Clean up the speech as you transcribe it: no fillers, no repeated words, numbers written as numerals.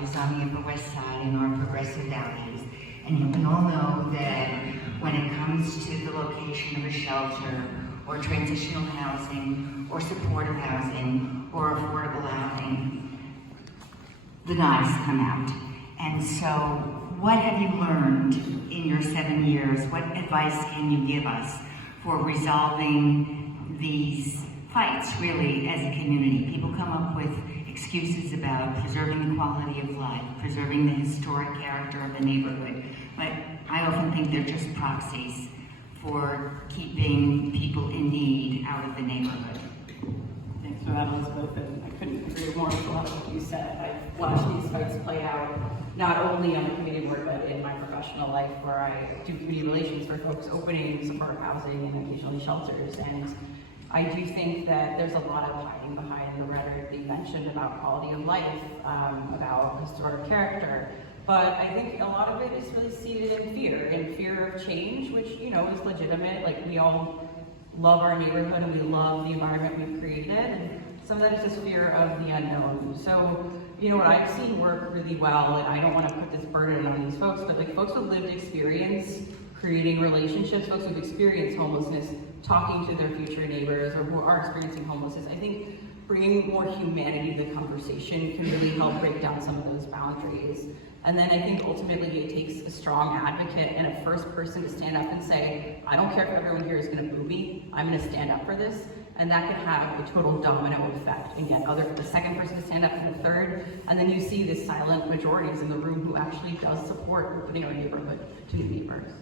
values on the Upper West Side and our progressive values. And you can all know that when it comes to the location of a shelter, or transitional housing, or supportive housing, or affordable housing, the knives come out. And so, what have you learned in your 7 years? What advice can you give us for resolving these fights, really, as a community? People come up with excuses about preserving the quality of life, preserving the historic character of the neighborhood, but I often think they're just proxies for keeping people in need out of the neighborhood. Thanks for that, Elizabeth, and I couldn't agree more with a lot of what you said. I've watched these fights play out not only on the community board, but in my professional life, where I do community relations for folks opening supportive housing and occasionally shelters. And I do think that there's a lot of hiding behind the rhetoric that you mentioned about quality of life, about historic character. But I think a lot of it is really seated in fear of change, which, you know, is legitimate. Like, we all love our neighborhood and we love the environment we've created, and some of that is just fear of the unknown. So, you know, what I've seen work really well, and I don't want to put this burden on these folks, but like folks with lived experience, creating relationships, folks who've experienced homelessness, talking to their future neighbors or who are experiencing homelessness, I think bringing more humanity to the conversation can really help break down some of those boundaries. And then I think ultimately it takes a strong advocate and a first person to stand up and say, I don't care if everyone here is going to boo me, I'm going to stand up for this. And that can have a total domino effect and get the second person to stand up and the third. And then you see the silent majorities in the room who actually does support opening our neighborhood to new neighbors.